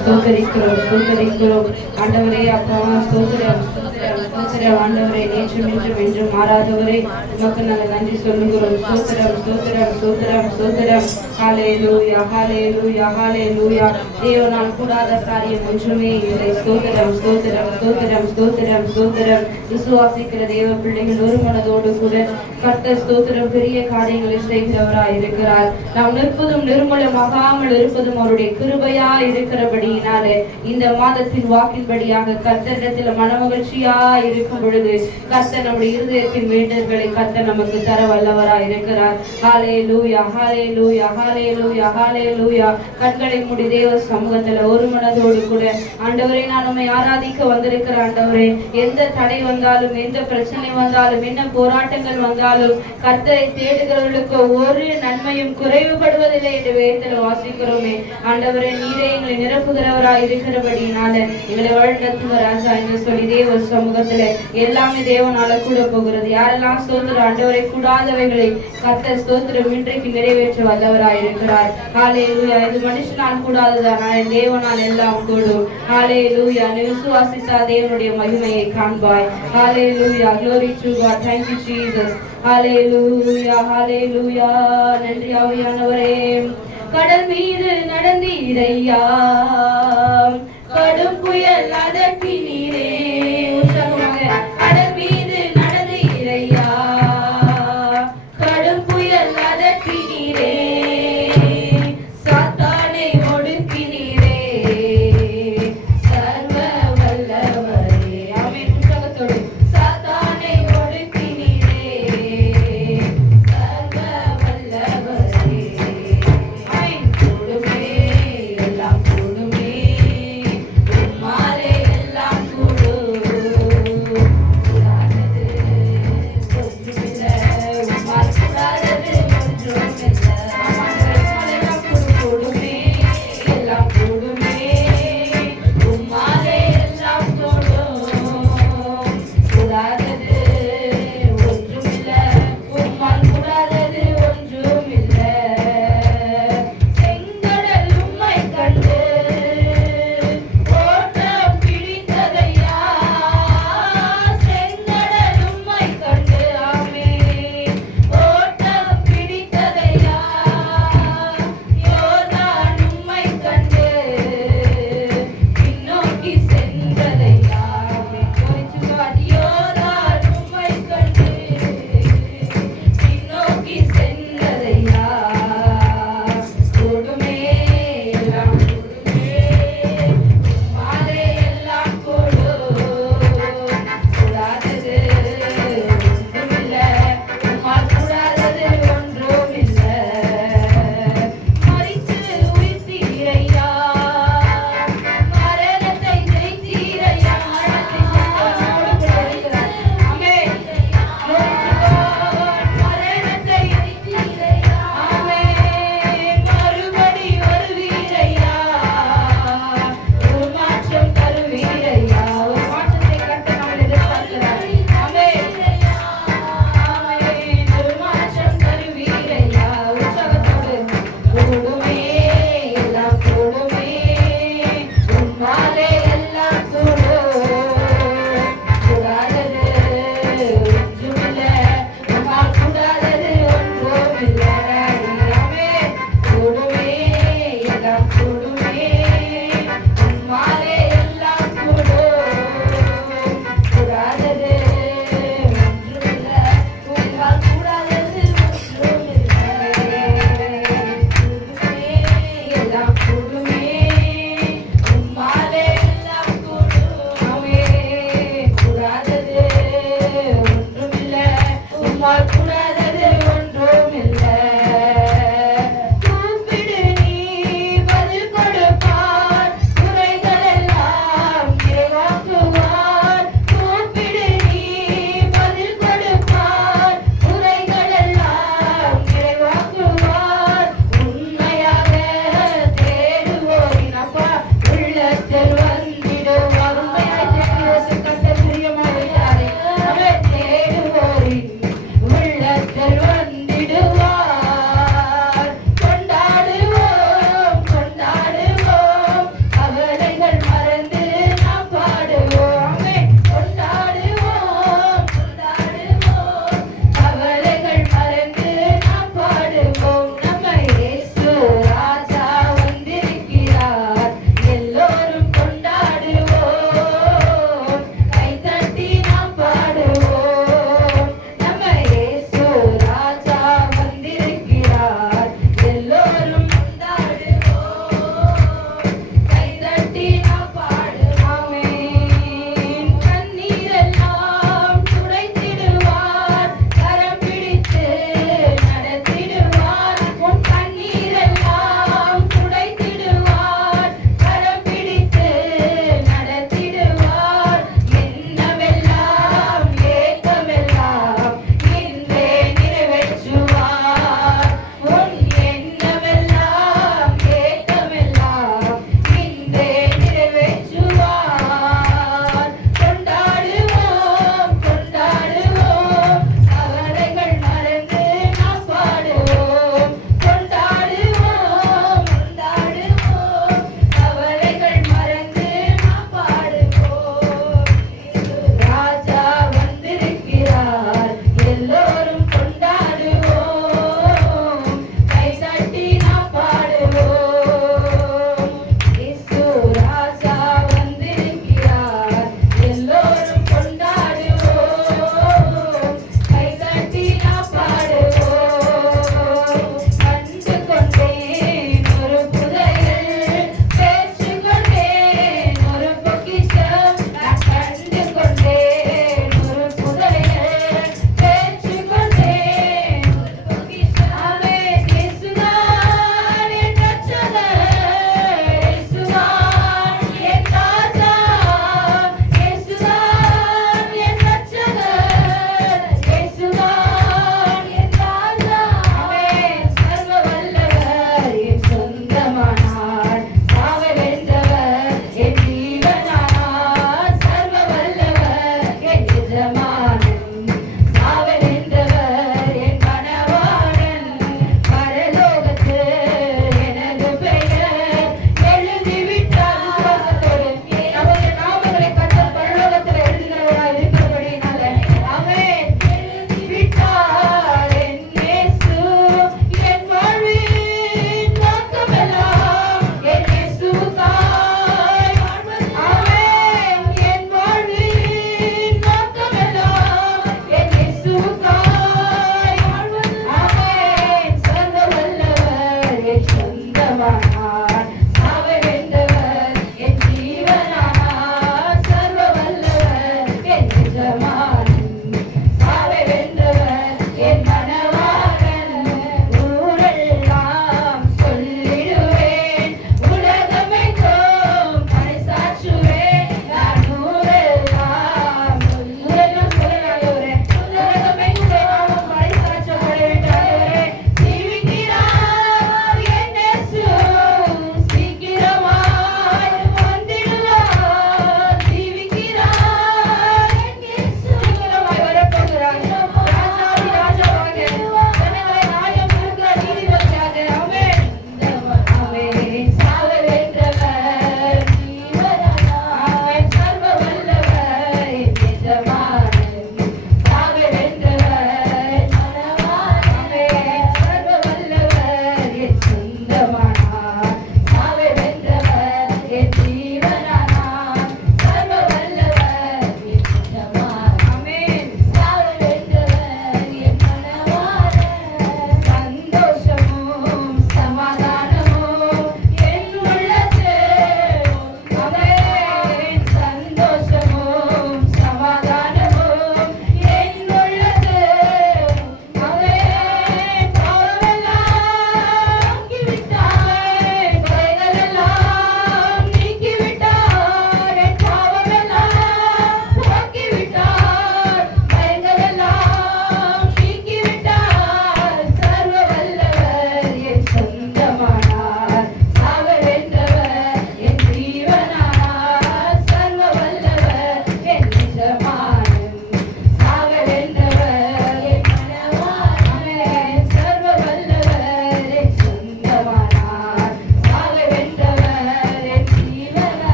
ஸ்தோத்தரிக்கிறோம் ஸ்தோத்தரிக்கிறோம். ஆண்டவரே அப்பா ஸ்தோத்திரம். ஸ்தோத்திரம் ஆண்டவரே நேற்று நின்றும் என்று மாறாதவரே. உமக்கு நாங்கள் நன்றி சொல்லுகிறோம். ஸ்தோத்திரம் ஸ்தோத்திரம் ஸ்தோத்திரம் ஸ்தோத்திரம். ஹாலே லூயா ஹாலே லூயா ஹாலே லூயா தேவ நான் கூடாத காரியம் ஒன்றுமே இல்லை. ஸ்தோத்திரம் ஸ்தோத்திரம் ஸ்தோத்திரம் ஸ்தோத்திரம் ஸ்தோத்திரம். விசுவாசிக்கிற தேவ பிள்ளைகள் ஒரு மனதோடு கூட கர்த்தர் ஸ்தோத்திரம் பெரிய காரியங்களை செய்கிறவராய் இருக்கிறார் நாம் நிற்பதும் நிர்மூலமாகாமல் இருப்பதும் அவருடைய கிருபையா இருக்கிறபடி இருக்கிறபடியினாலே இந்த மாதத்தின் வாக்கின்படியாக கர்த்தரிடத்தில் மனமகிழ்ச்சியா இருக்கும் பொழுது கர்த்தர் நம்முடைய இருதயத்தின் வேண்டர்களை கர்த்தர் நமக்கு தர வல்லவரா இருக்கிறார். ஹாலே லூயா ஹாலே லூயா ஹாலே லூயா ஹாலே லூயா கண்களை மூடி தேவ சமூகத்துல ஒரு மனதோடு கூட ஆண்டவரே நான் நம்மை ஆராதிக்க வந்திருக்கிற ஆண்டவரே எந்த தடை வந்தாலும் எந்த பிரச்சனை வந்தாலும் என்ன போராட்டங்கள் வந்தாலும் கர்த்தரை தேடுகிறவர்களுக்கு ஒரு நன்மையும் குறைவுபடுவதில்லை என்று வேதத்தில் வாசிக்கிறோமே. ஆண்டவரே நீரே எங்களை நிரப்புகிறவராய் இருக்கிறபடினால எங்களை வழிநடத்துங்க ராஜா என்று சொல்லி தேவ சமூகத்துல எல்லாமே தேவனால கூட போகிறது. யாரெல்லாம் சோதர ஆண்டவரை கூடாதவைகளை கத்த சோதரம் இன்றைக்கு நிறைவேற்ற வல்லவராய் இருக்கிறார் ஹாலே லூயா இது மனுஷனால் கூடாததான் தேவனால் எல்லாம் கூடும். ஹாலே லூயா நீ விசுவாசித்தா தேவனுடைய மகிமையை காண்பாய். Hallelujah glory to God thank you jesus. ஹalleluya. ஹalleluya. நன்றி ஆவியானவரே. கடல் மீது நடந்தீரையா கடும் புயல் அதட்டினீரே உற்சாகமாக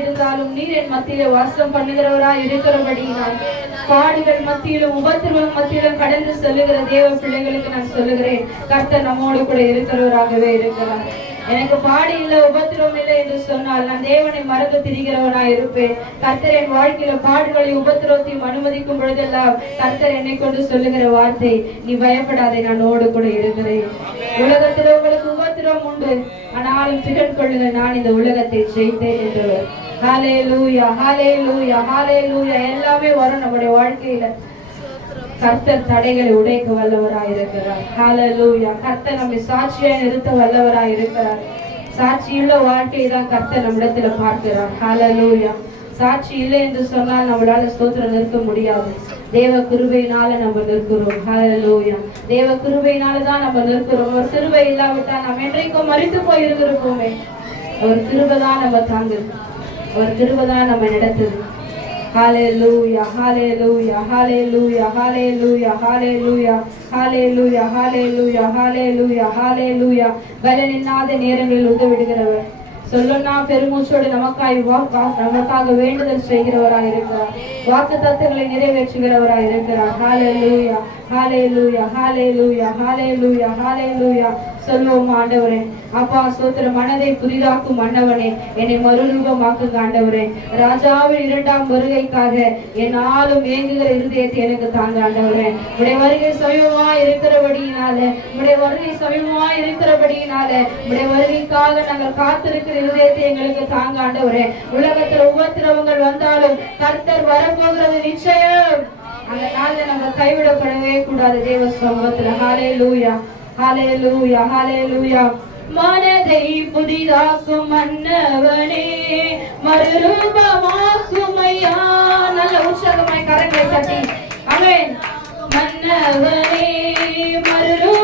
இருந்தாலும் நீர் என் மத்தியில வாசம் பண்ணுகிறவரா இருக்கிறபடியினால் பாடுகள் மத்தியிலும் உபத்திரவம் மத்தியிலும் கடந்து செல்லுகிற தேவ பிள்ளைகளுக்கு நான் சொல்லுகிறேன் கர்த்தர் நம்மோடு கூட இருக்கிறவராகவே இருக்கிறார் எனக்கு பாடு இல்லை உபத்திரவம் இல்லை என்று சொன்னால் நான் தேவனை மறந்து திரிகிறவனாய் இருப்பேன். கர்த்தர் என் வாழ்க்கையில பாடுகளையும் உபத்திரவத்தையும் அனுமதிக்கும் பொழுதெல்லாம் கர்த்தர் என்னை கொண்டு சொல்லுகிற வார்த்தை நீ பயப்படாதே நான் ஓடு கூட இருக்கிறேன். உலகத்தில் உங்களுக்கு உபத்திரவம் உண்டு. ஆனாலும் திகழ் கொள்ளுங்கள் நான் இந்த உலகத்தை ஜெயித்தேன் என்றவர். ஹாலே லூயா ஹாலே லூயா ஹாலே லூயா எல்லாமே வரும் நம்முடைய வாழ்க்கையில. கர்த்தர் தடைகளை உடைக்க வல்லவராய் இருக்கிறார். ஹalleluya கர்த்தர் நம்மை சாட்சியாக நிறுத்த வல்லவராய் இருக்கிறார். சாட்சியுள்ள வாழ்க்கையை தான் கர்த்தர் நம்மிடத்துல பார்க்கிறார். ஹalleluya சாட்சி இல்லை என்று சொன்னால் நம்மளால ஸ்தோத்திரம் நிற்க முடியாது. தேவ கிருபையினால நம்ம நிற்கிறோம். ஹலலூயா தேவ கிருபையினால தான் நம்ம நிற்கிறோம். ஒரு கிருபை இல்லாவிட்டால் நாம் என்றைக்கும் மறித்து போயிருக்கிறோமே ஒரு கிருபை தான் நம்ம தாங்குது ஒரு கிருபை நம்ம நடத்துது. Hallelujah, hallelujah, hallelujah, hallelujah, hallelujah, hallelujah, hallelujah, hallelujah, hallelujah. பலனில்லாத நேரங்களில் உதவிடுகிறவர். சொல்லுன்னா பெருமூச்சோடு நமக்காய் நமக்காக வேண்டுதல் செய்கிறவராய் இருக்கிறார் வாக்கு தத்துவங்களை நிறைவேற்றுகிறவராய் இருக்கிறார் ஹalleluya. ஹாலேலூயா ஹாலேலூயா ஹாலேலூயா ஹாலேலூயா சொல்லுவோம் ஆண்டவரே. அப்பா சோத்திர மனதை புதிதாக்கும் மன்னவனே. என்னை மறுரூபமாக்குங்க ஆண்டவரே. ராஜாவின் இரண்டாம் வருகைக்காக என்னாலும் ஏங்குகிற இருதயத்தை எனக்கு தாங்க ஆண்டவரே. உடைய வருகை சமயமா இருக்கிறபடியினால உடைய வருகை சமயமா இருக்கிறபடியினால உடைய வருகைக்காக நாங்கள் காத்திருக்கிற இருதயத்தை எங்களுக்கு தாங்க ஆண்டவரே. உலகத்துல உபத்திரவங்கள் வந்தாலும் கர்த்தர் வரப்போகிறது நிச்சயம். அந்த நாள்ல நம்ம கைவிடப்படவே கூடாது தேவ சமூகத்துல. ஹாலே லூயா ஹாலே லூயா ஹாலே லூயா மனதை புதிதாக்கும் மன்னவனே மறுரூபமாக்கும் ஐயா நல்ல உற்சாகமாய் கரங்களை தட்டி. அமேன் மன்னவனே மறுரூபமாக்கும்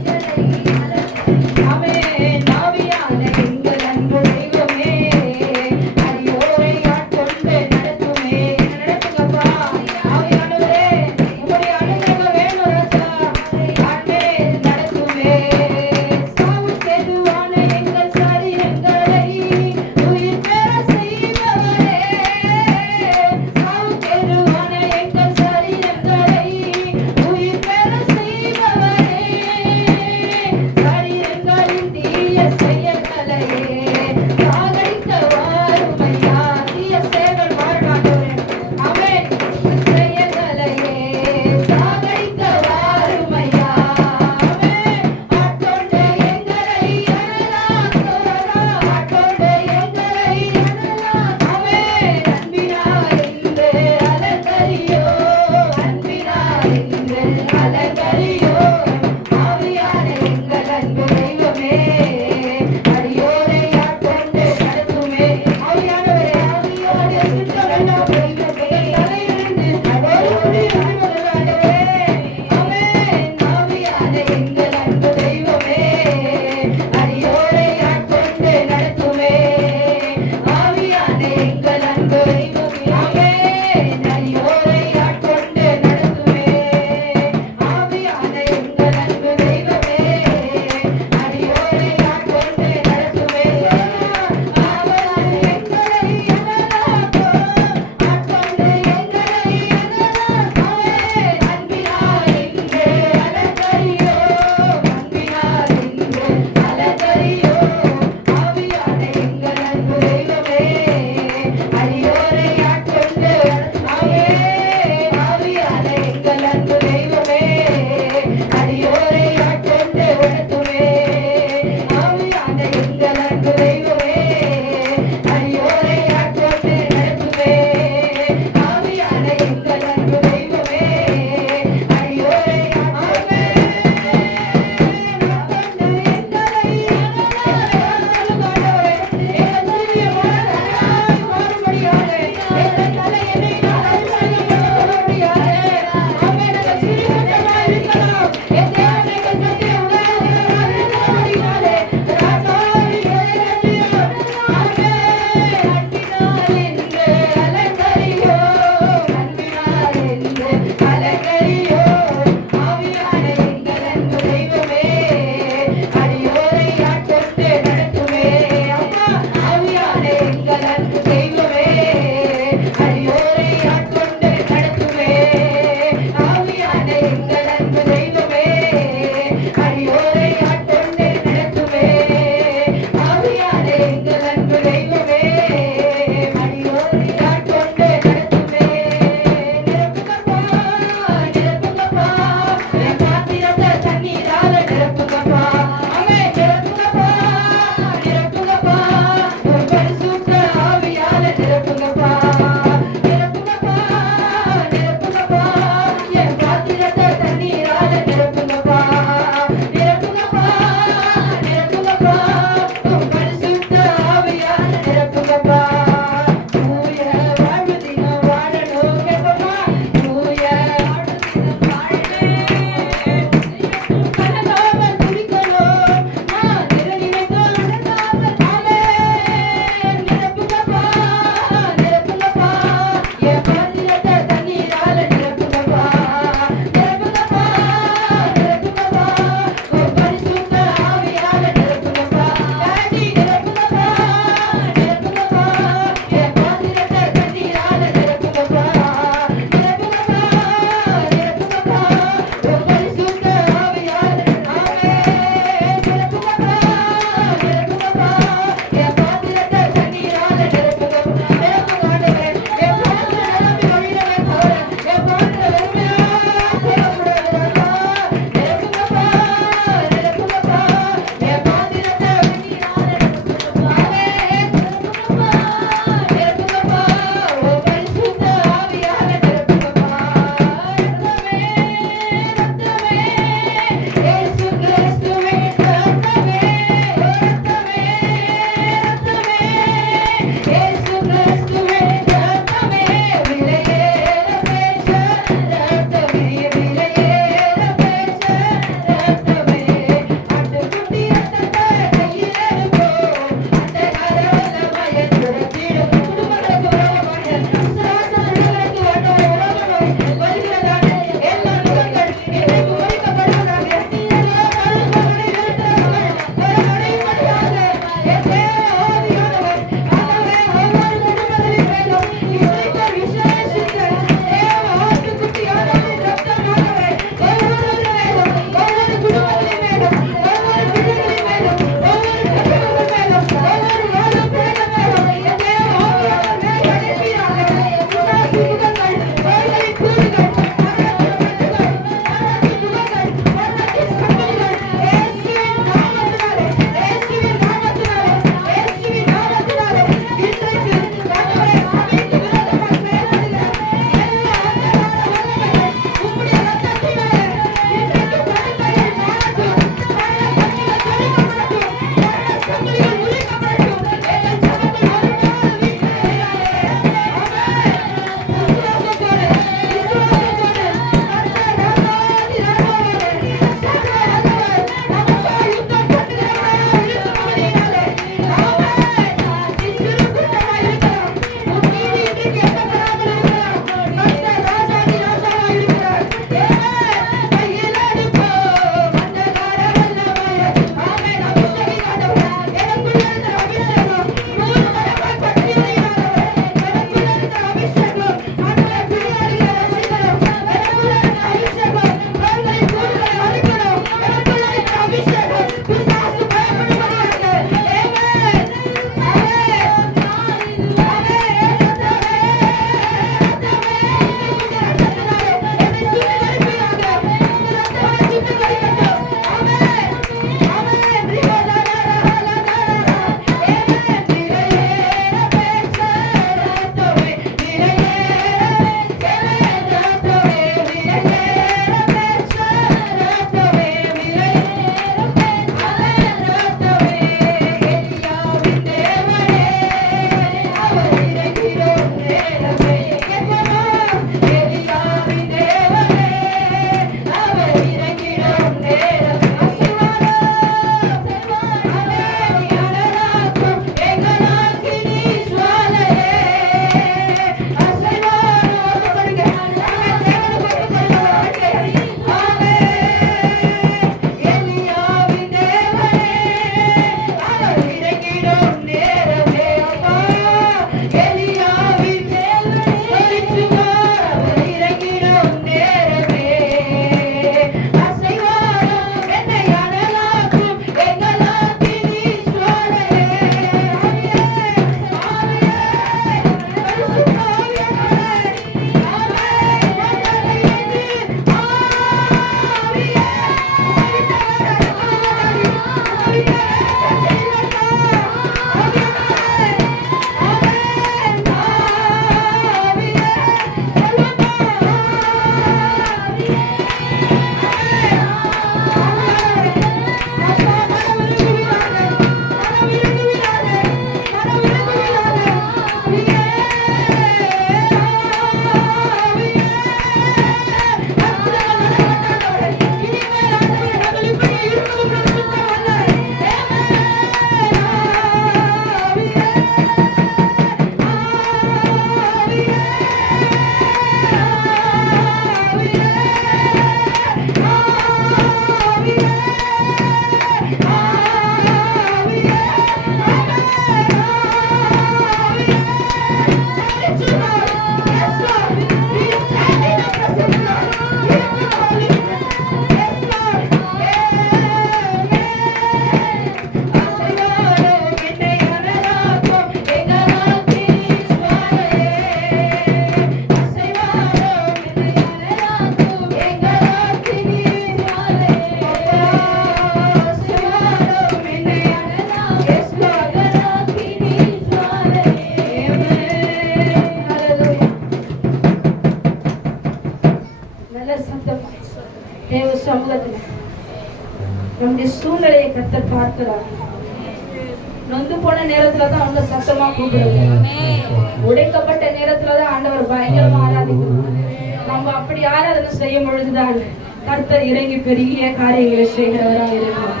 செய்யும் பொழுதுதான் கர்த்தர் இறங்கி பெரிய காரியங்களை செய்கிறவராக இருக்கிறார்.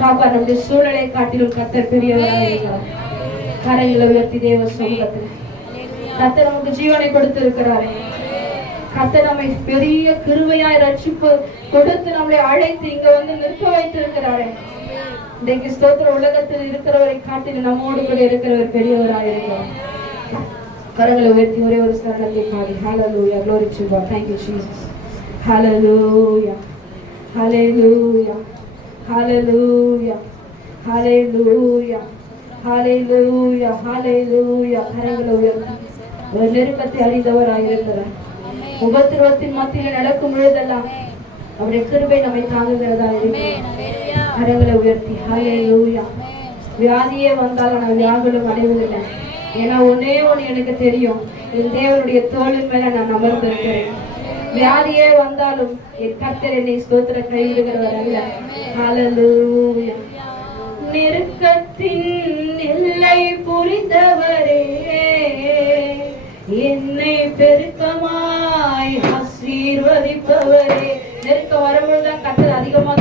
பாப்பா நம்முடைய சூழலை காட்டிலும் கர்த்தர் பெரியவராக இருக்கிறார். கரைகளை உயர்த்தி தேவ சமூகத்தில். கர்த்தர் நமக்கு ஜீவனை கொடுத்திருக்கிறார். கர்த்தர் நம்மை பெரிய கிருபையாய் ரட்சிப்பு கொடுத்து நம்மளை அழைத்து இங்க வந்து நிற்க வைத்திருக்கிறாரே. இன்றைக்கு ஸ்தோத்திர உலகத்தில் இருக்கிறவரை காட்டில் நம்மோடு கூட இருக்கிறவர் பெரியவராக இருக்கிறார். கரங்களை உயர்த்தி ஒரே ஒரு சரணத்தை பாடி. ஹalleluya glory to God. Thank you Jesus. Hallelujah. Hallelujah. Hallelujah. Hallelujah. Hallelujah. Hallelujah. கரங்களை உயர்த்தி. ஒரு நெருக்கத்தை அறிந்தவராக இருக்கிறார் உபத்திரவத்தின் மத்தியில் நடக்கும் பொழுதெல்லாம் அவருடைய கிருபை நம்மை தாங்குகிறதா இருக்கிறார் கரங்களை உயர்த்தி. ஹalleluya வியாதியே வந்தாலும் நான் வியாகுலம் அடைவதில்லை. ஏன்னா ஒன்னே ஒண்ணு எனக்கு தெரியும். என் தேவனுடைய தோளின் மேல நான் அமர்ந்திருக்கிறேன். வியாதியே வந்தாலும் என் கத்தர் என்னை ஸ்தோத்திர கைவிடுகிறவர் அல்ல. அலலூயா நெருக்கத்தின் எல்லை புரிந்தவரே. என்னை பெருக்கமாய் ஆசீர்வதிப்பவரே. நெருக்கம் தான் கத்தர் அதிகமா